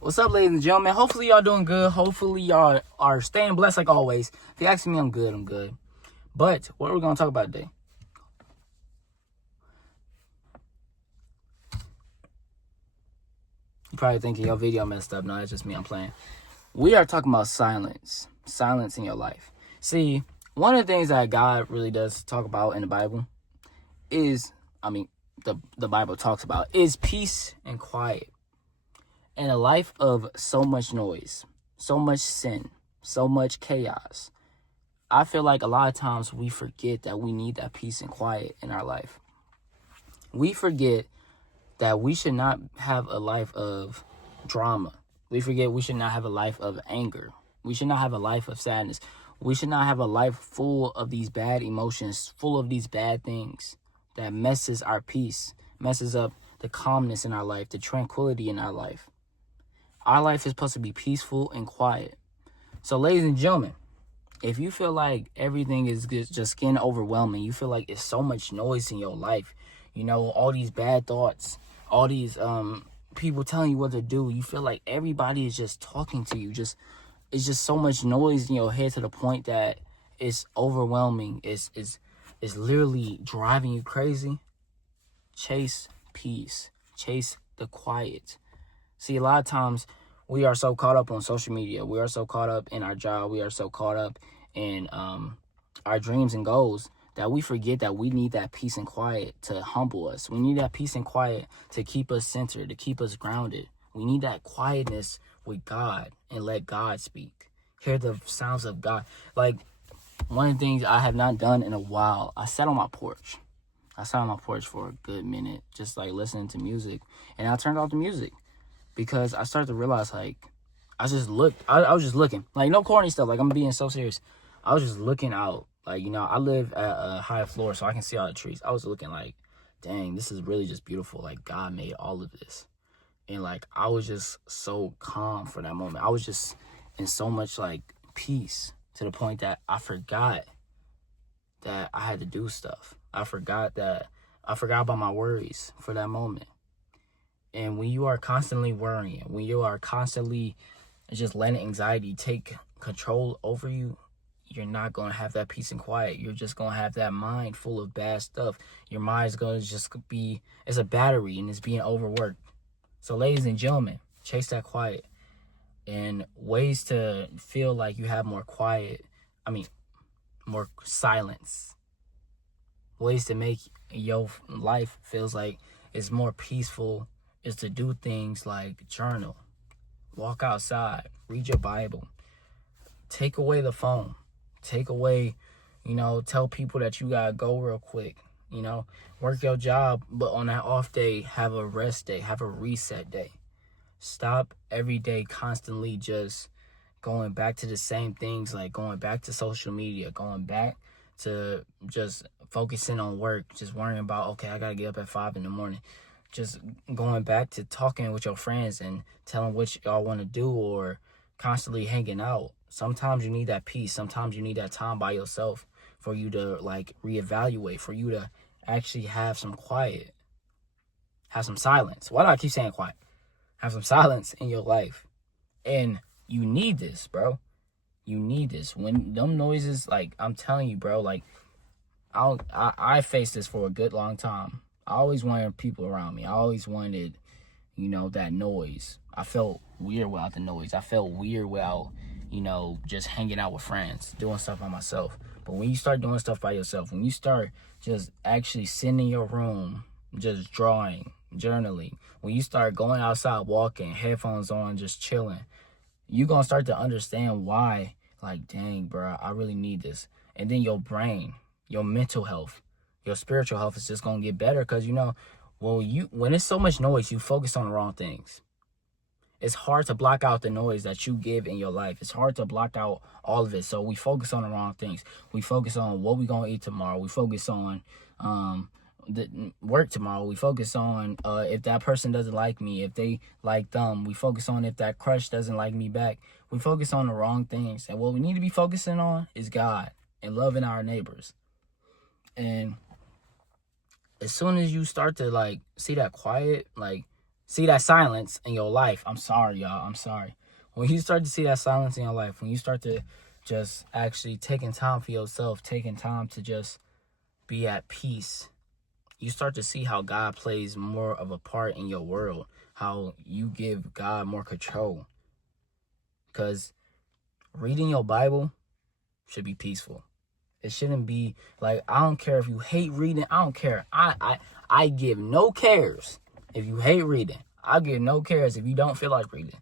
What's up, ladies and gentlemen? Hopefully y'all doing good. Hopefully y'all are staying blessed like always. If you ask me, I'm good. But what are we going to talk about today? You probably thinking your video messed up. No, that's just me. I'm playing. We are talking about silence. Silence in your life. See, one of the things that God really does talk about in the Bible is, the Bible talks about is peace and quiet. In a life of so much noise, so much sin, so much chaos, I feel like a lot of times we forget that we need that peace and quiet in our life. We forget that we should not have a life of drama. We forget we should not have a life of anger. We should not have a life of sadness. We should not have a life full of these bad emotions, full of these bad things that messes our peace, messes up the calmness in our life, the tranquility in our life. Our life is supposed to be peaceful and quiet. So, ladies and gentlemen, if you feel like everything is just getting overwhelming, you feel like it's so much noise in your life, all these bad thoughts, all these people telling you what to do, you feel like everybody is just talking to you. It's just so much noise in your head to the point that it's overwhelming. It's literally driving you crazy. Chase peace. Chase the quiet. See, a lot of times we are so caught up on social media. We are so caught up in our job. We are so caught up in our dreams and goals that we forget that we need that peace and quiet to humble us. We need that peace and quiet to keep us centered, to keep us grounded. We need that quietness with God and let God speak. Hear the sounds of God. Like, one of the things I have not done in a while, I sat on my porch. I sat on my porch for a good minute, just like listening to music. And I turned off the music. Because I started to realize, I was just looking. Like, no corny stuff. Like, I'm being so serious. I was just looking out. Like, I live at a high floor, so I can see all the trees. I was looking like, dang, this is really just beautiful. Like, God made all of this. And, I was just so calm for that moment. I was just in so much, peace to the point that I forgot that I had to do stuff. I forgot about my worries for that moment. And when you are constantly worrying, when you are constantly just letting anxiety take control over you, you're not going to have that peace and quiet. You're just going to have that mind full of bad stuff. Your mind is going to just be, it's a battery and it's being overworked. So, ladies and gentlemen, chase that quiet. And ways to feel like you have more silence. Ways to make your life feels like it's more peaceful is to do things like journal, walk outside, read your Bible, take away the phone, take away, tell people that you gotta go real quick, work your job, but on that off day, have a rest day, have a reset day. Stop every day constantly just going back to the same things, like going back to social media, going back to just focusing on work, just worrying about, okay, I gotta get up at 5 a.m. Just going back to talking with your friends and telling what y'all want to do, or constantly hanging out. Sometimes you need that peace. Sometimes you need that time by yourself for you to reevaluate, for you to actually have some quiet, have some silence. Why do I keep saying quiet? Have some silence in your life. And you need this, bro. You need this. When them noises, I'm telling you, bro, I faced this for a good long time. I always wanted people around me. I always wanted, that noise. I felt weird without the noise. I felt weird without, just hanging out with friends, doing stuff by myself. But when you start doing stuff by yourself, when you start just actually sitting in your room, just drawing, journaling, when you start going outside, walking, headphones on, just chilling, you're going to start to understand why, dang, bro, I really need this. And then your brain, your mental health, your spiritual health is just going to get better because, when it's so much noise, you focus on the wrong things. It's hard to block out the noise that you give in your life. It's hard to block out all of it. So we focus on the wrong things. We focus on what we're going to eat tomorrow. We focus on the work tomorrow. We focus on if that person doesn't like me, if they like them. We focus on if that crush doesn't like me back. We focus on the wrong things. And what we need to be focusing on is God and loving our neighbors. And as soon as you start to see that quiet, see that silence in your life, I'm sorry, y'all. I'm sorry. When you start to see that silence in your life, when you start to just actually taking time for yourself, taking time to just be at peace, you start to see how God plays more of a part in your world, how you give God more control. Because reading your Bible should be peaceful. It shouldn't be like, I don't care if you hate reading. I don't care. I give no cares if you hate reading. I give no cares if you don't feel like reading.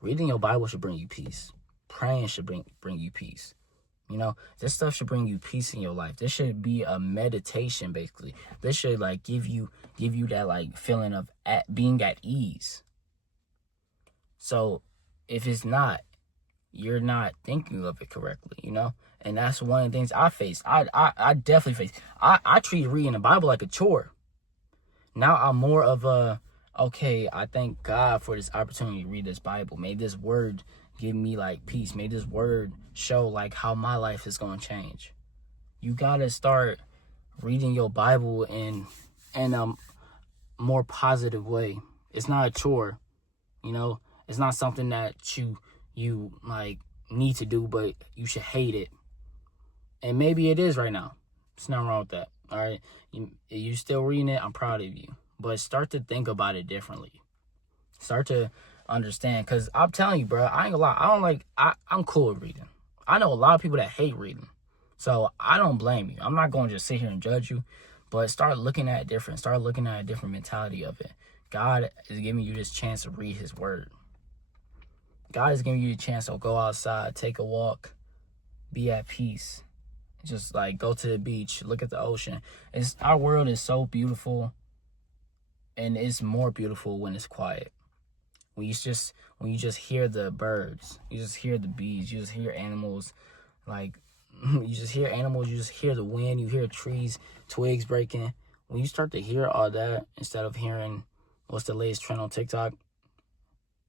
Reading your Bible should bring you peace. Praying should bring you peace. You know, this stuff should bring you peace in your life. This should be a meditation, basically. This should like give you that like feeling of being at ease. So if it's not, you're not thinking of it correctly, you know? And that's one of the things I faced. I definitely faced. I treat reading the Bible like a chore. Now I'm more of a, okay, I thank God for this opportunity to read this Bible. May this word give me like peace. May this word show like how my life is going to change. You got to start reading your Bible in a more positive way. It's not a chore, you know? It's not something that you like need to do, but you should hate it. And maybe it is right now. There's nothing wrong with that. All right. You still reading it. I'm proud of you. But start to think about it differently. Start to understand. Because I'm telling you, bro, I ain't gonna lie. I'm cool with reading. I know a lot of people that hate reading. So I don't blame you. I'm not going to just sit here and judge you. But start looking at it different. Start looking at a different mentality of it. God is giving you this chance to read his word. God is giving you a chance to go outside, take a walk, be at peace. Just like go to the beach, look at the ocean. Our world is so beautiful, and it's more beautiful when it's quiet. When you just hear the birds, you just hear the bees, you just hear animals, like you just hear animals, you just hear the wind, you hear trees, twigs breaking. When you start to hear all that instead of hearing what's the latest trend on TikTok,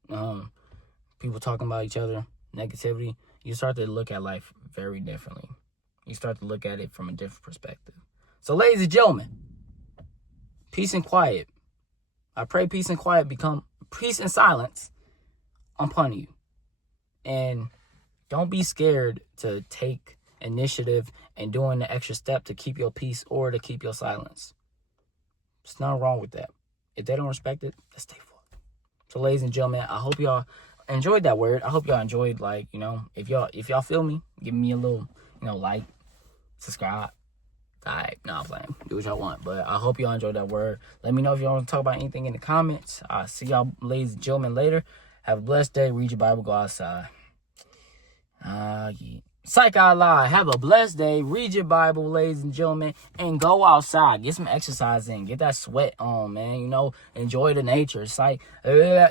people talking about each other, negativity, you start to look at life very differently. You start to look at it from a different perspective. So, ladies and gentlemen, peace and quiet. I pray peace and quiet become peace and silence upon you. And don't be scared to take initiative and doing the extra step to keep your peace or to keep your silence. There's nothing wrong with that. If they don't respect it, let's stay for it. So, ladies and gentlemen, I hope y'all enjoyed that word. I hope y'all enjoyed, like, you know, if y'all feel me, give me a little, you know, like, subscribe. Alright, no, I'm playing. Do what y'all want. But I hope y'all enjoyed that word. Let me know if y'all want to talk about anything in the comments. I'll see y'all, ladies and gentlemen, later. Have a blessed day. Read your Bible. Go outside. Yeah. Psych out loud. Have a blessed day. Read your Bible, ladies and gentlemen, and go outside. Get some exercise in. Get that sweat on, man. You know, enjoy the nature. It's like, yeah.